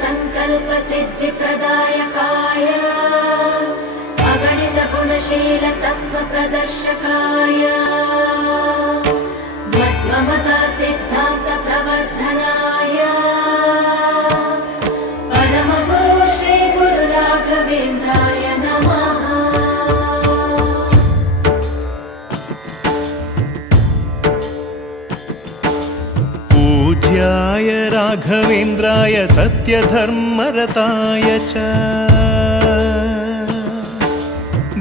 सङ्कल्पसिद्धिप्रदायकाय अगणितगुणशीलतत्त्वप्रदर्शकाय। मत्वमता सिद्धा पूज्याय राघवेन्द्राय सत्यधर्मरताय च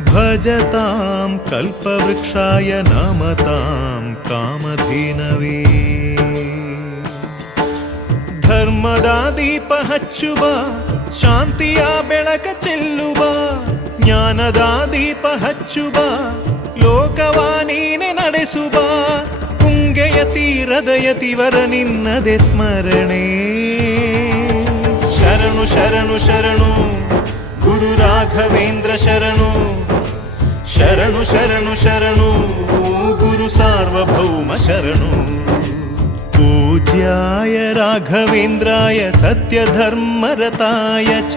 भजतां कल्पवृक्षाय नमतां कामधेनवे ಧರ್ಮದ ದೀಪ ಹಚ್ಚುವ ಶಾಂತಿಯ ಬೆಳಕ ಚೆಲ್ಲುವ ಜ್ಞಾನದ ದೀಪ ಹಚ್ಚುವ ತುಂಗೆಯ ತೀರದ ಯತಿವರ ನಿನ್ನದೆ ಸ್ಮರಣೆ ಶರಣು ಶರಣು ಶರಣು ಗುರು ರಾಘವೇಂದ್ರ ಶರಣು ಶರಣು ಶರಣು ಶರಣು ಗುರು ಸಾರ್ವಭೌಮ ಶರಣು पूज्याय राघवेन्द्राय सत्यधर्मरताय च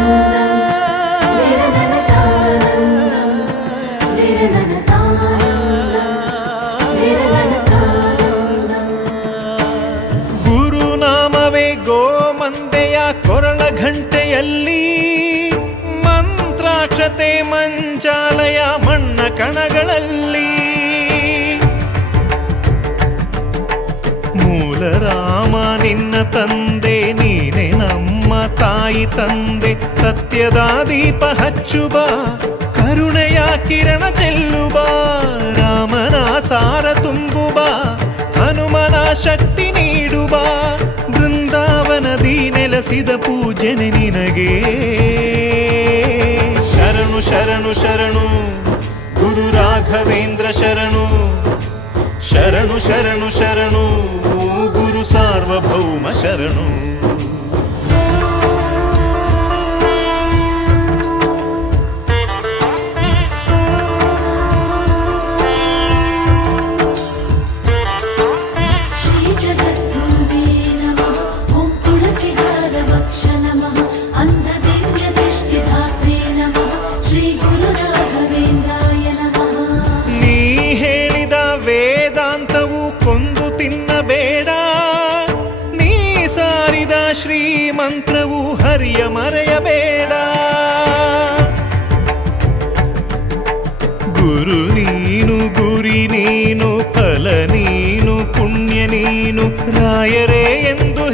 ಗೋಮಂದೆಯ ಕೊರಳ ಘಂಟೆಯಲ್ಲಿ ಮಂತ್ರಾಕ್ಷತೆ ಮಂಚಾಲಯ ಮಣ್ಣ ಕಣಗಳಲ್ಲಿ ಮೂಲ ರಾಮ ನಿನ್ನ ತಂದೆ, ನೀನೆ ನಮ್ಮ ತಾಯಿ ತಂದೆ, ಸತ್ಯದ ದೀಪ ಹಚ್ಚುವ, ಕರುಣೆಯ ಕಿರಣ ಚೆಲ್ಲುವ, ರಾಮನ ಸಾರ ತುಂಬುವ, ಹನುಮನ ಶಕ್ತಿ ನೀಡುವ ಬೃಂದಾವನದಿ ನೆಲೆಸಿದ ಪೂಜನೆ ನಿನಗೆ. ಶರಣು ಶರಣು ಶರಣು, ಗುರು ರಾಘವೇಂದ್ರ ಶರಣು. ಶರಣು ಶರಣು ಶರಣು, ಗುರು ಸಾರ್ವಭೌಮ ಶರಣು. ಸಾರಿದ ಶ್ರೀಮಂತ್ರವು ಹರಿಯ ಮರೆಯಬೇಡ ಗುರು ನೀನು ಗುರಿ ನೀನು ಫಲ ನೀನು ಪುಣ್ಯ ನೀನು ರಾಯರೇ ಎಂದು